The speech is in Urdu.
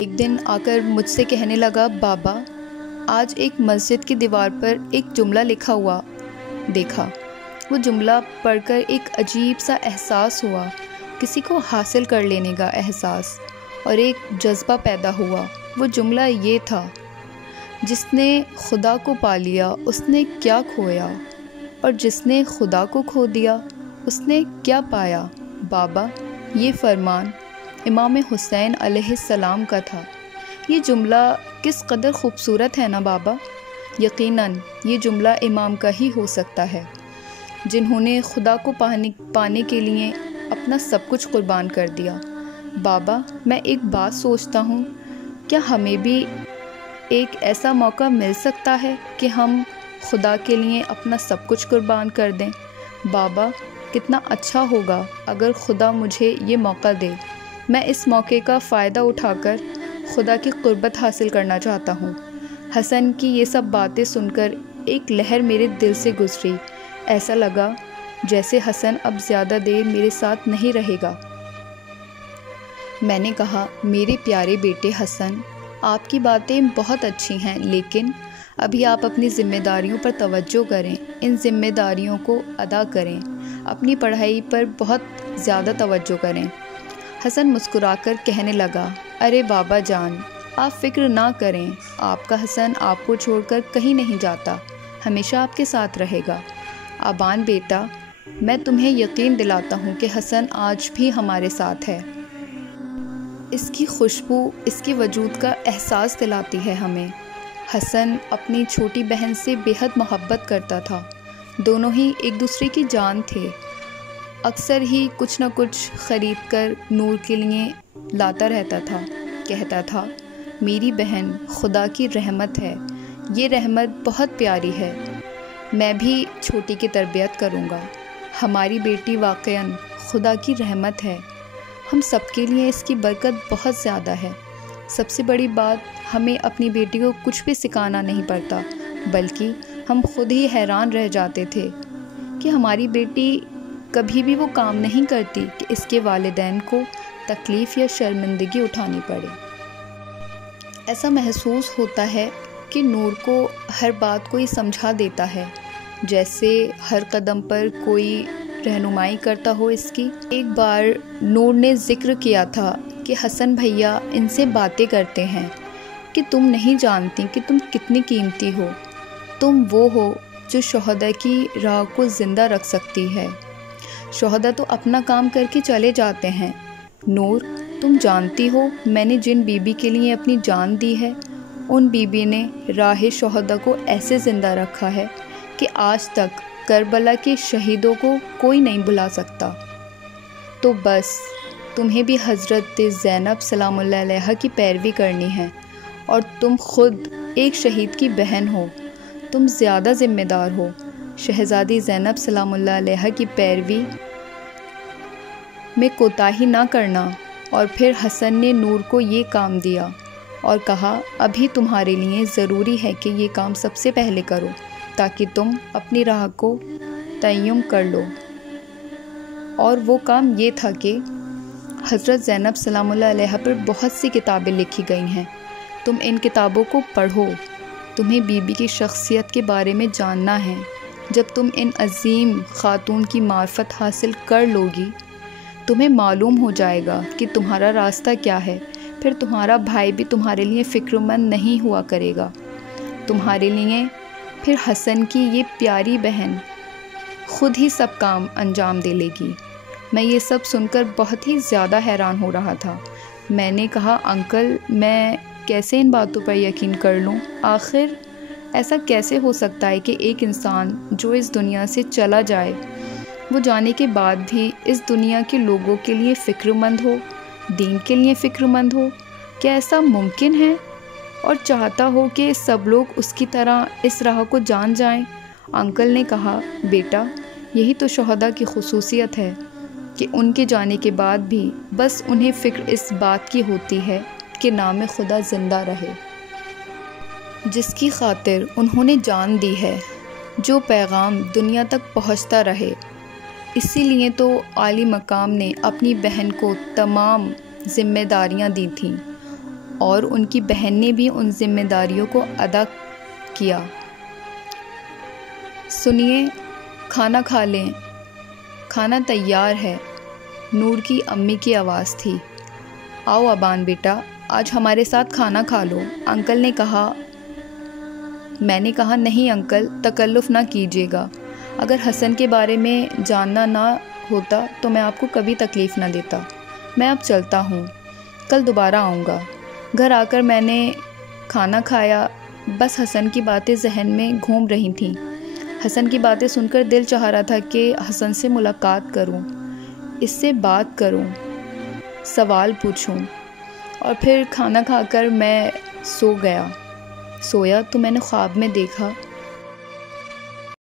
ایک دن آ کر مجھ سے کہنے لگا، بابا آج ایک مسجد کی دیوار پر ایک جملہ لکھا ہوا دیکھا۔ وہ جملہ پڑھ کر ایک عجیب سا احساس ہوا، کسی کو حاصل کر لینے کا احساس، اور ایک جذبہ پیدا ہوا۔ وہ جملہ یہ تھا، جس نے خدا کو پا لیا اس نے کیا کھویا، اور جس نے خدا کو کھو دیا اس نے کیا پایا۔ بابا یہ فرمان امام حسین علیہ السلام کا تھا۔ یہ جملہ کس قدر خوبصورت ہے نا بابا۔ یقیناً یہ جملہ امام کا ہی ہو سکتا ہے، جنہوں نے خدا کو پانے کے لیے اپنا سب کچھ قربان کر دیا۔ بابا میں ایک بات سوچتا ہوں، کیا ہمیں بھی ایک ایسا موقع مل سکتا ہے کہ ہم خدا کے لیے اپنا سب کچھ قربان کر دیں؟ بابا کتنا اچھا ہوگا اگر خدا مجھے یہ موقع دے۔ میں اس موقع کا فائدہ اٹھا کر خدا کی قربت حاصل کرنا چاہتا ہوں۔ حسن کی یہ سب باتیں سن کر ایک لہر میرے دل سے گزری۔ ایسا لگا جیسے حسن اب زیادہ دیر میرے ساتھ نہیں رہے گا۔ میں نے کہا، میرے پیارے بیٹے حسن، آپ کی باتیں بہت اچھی ہیں، لیکن ابھی آپ اپنی ذمہ داریوں پر توجہ کریں، ان ذمہ داریوں کو ادا کریں، اپنی پڑھائی پر بہت زیادہ توجہ کریں۔ حسن مسکرا کر کہنے لگا، ارے بابا جان، آپ فکر نہ کریں، آپ کا حسن آپ کو چھوڑ کر کہیں نہیں جاتا، ہمیشہ آپ کے ساتھ رہے گا۔ آبان بیٹا، میں تمہیں یقین دلاتا ہوں کہ حسن آج بھی ہمارے ساتھ ہے۔ اس کی خوشبو اس کے وجود کا احساس دلاتی ہے ہمیں۔ حسن اپنی چھوٹی بہن سے بے حد محبت کرتا تھا، دونوں ہی ایک دوسرے کی جان تھے۔ اکثر ہی کچھ نہ کچھ خرید کر نور کے لیے لاتا رہتا تھا، کہتا تھا، میری بہن خدا کی رحمت ہے، یہ رحمت بہت پیاری ہے، میں بھی چھوٹی کی تربیت کروں گا۔ ہماری بیٹی واقعاً خدا کی رحمت ہے، ہم سب کے لیے اس کی برکت بہت زیادہ ہے۔ سب سے بڑی بات، ہمیں اپنی بیٹی کو کچھ بھی سکھانا نہیں پڑتا، بلکہ ہم خود ہی حیران رہ جاتے تھے کہ ہماری بیٹی کبھی بھی وہ کام نہیں کرتی کہ اس کے والدین کو تکلیف یا شرمندگی اٹھانی پڑے۔ ایسا محسوس ہوتا ہے کہ نور کو ہر بات کوئی سمجھا دیتا ہے، جیسے ہر قدم پر کوئی رہنمائی کرتا ہو اس کی۔ ایک بار نور نے ذکر کیا تھا کہ حسن بھیا ان سے باتیں کرتے ہیں کہ تم نہیں جانتی کہ تم کتنی قیمتی ہو، تم وہ ہو جو شہداء کی راہ کو زندہ رکھ سکتی ہے۔ شہداء تو اپنا کام کر کے چلے جاتے ہیں، نور تم جانتی ہو میں نے جن بی بی کے لیے اپنی جان دی ہے، ان بی بی نے راہ شہداء کو ایسے زندہ رکھا ہے کہ آج تک کربلا کے شہیدوں کو کوئی نہیں بھلا سکتا۔ تو بس تمہیں بھی حضرت زینب سلام اللہ علیہا کی پیروی کرنی ہے، اور تم خود ایک شہید کی بہن ہو، تم زیادہ ذمہ دار ہو۔ شہزادی زینب سلام اللہ علیہا کی پیروی میں کوتاہی نہ کرنا۔ اور پھر حسن نے نور کو یہ کام دیا اور کہا، ابھی تمہارے لیے ضروری ہے کہ یہ کام سب سے پہلے کرو تاکہ تم اپنی راہ کو تعین کر لو۔ اور وہ کام یہ تھا کہ حضرت زینب سلام اللہ علیہا پر بہت سی کتابیں لکھی گئی ہیں، تم ان کتابوں کو پڑھو، تمہیں بی بی کی شخصیت کے بارے میں جاننا ہے۔ جب تم ان عظیم خاتون کی معرفت حاصل کر لوگی، تمہیں معلوم ہو جائے گا کہ تمہارا راستہ کیا ہے، پھر تمہارا بھائی بھی تمہارے لیے فکر مند نہیں ہوا کرے گا، تمہارے لیے پھر حسن کی یہ پیاری بہن خود ہی سب کام انجام دے لے گی۔ میں یہ سب سن کر بہت ہی زیادہ حیران ہو رہا تھا۔ میں نے کہا، انکل میں کیسے ان باتوں پر یقین کر لوں؟ آخر ایسا کیسے ہو سکتا ہے کہ ایک انسان جو اس دنیا سے چلا جائے، وہ جانے کے بعد بھی اس دنیا کے لوگوں کے لیے فکر مند ہو، دین کے لیے فکر مند ہو؟ کیا ایسا ممکن ہے؟ اور چاہتا ہو کہ سب لوگ اس کی طرح اس راہ کو جان جائیں؟ انکل نے کہا، بیٹا یہی تو شہداء کی خصوصیت ہے کہ ان کے جانے کے بعد بھی بس انہیں فکر اس بات کی ہوتی ہے کہ نام خدا زندہ رہے، جس کی خاطر انہوں نے جان دی ہے، جو پیغام دنیا تک پہنچتا رہے۔ اسی لیے تو عالی مقام نے اپنی بہن کو تمام ذمہ داریاں دی تھیں، اور ان کی بہن نے بھی ان ذمہ داریوں کو ادا کیا۔ سنیے، کھانا کھا لیں، کھانا تیار ہے، نور کی امی کی آواز تھی۔ آؤ ابان بیٹا، آج ہمارے ساتھ کھانا کھا لو، انکل نے کہا۔ میں نے کہا نہیں انکل، تکلف نہ کیجیے گا، اگر حسن کے بارے میں جاننا نہ ہوتا تو میں آپ کو کبھی تکلیف نہ دیتا۔ میں اب چلتا ہوں، کل دوبارہ آؤں گا۔ گھر آ کر میں نے کھانا کھایا، بس حسن کی باتیں ذہن میں گھوم رہی تھیں۔ حسن کی باتیں سن کر دل چاہ رہا تھا کہ حسن سے ملاقات کروں، اس سے بات کروں، سوال پوچھوں، اور پھر کھانا کھا کر میں سویا تو میں نے خواب میں دیکھا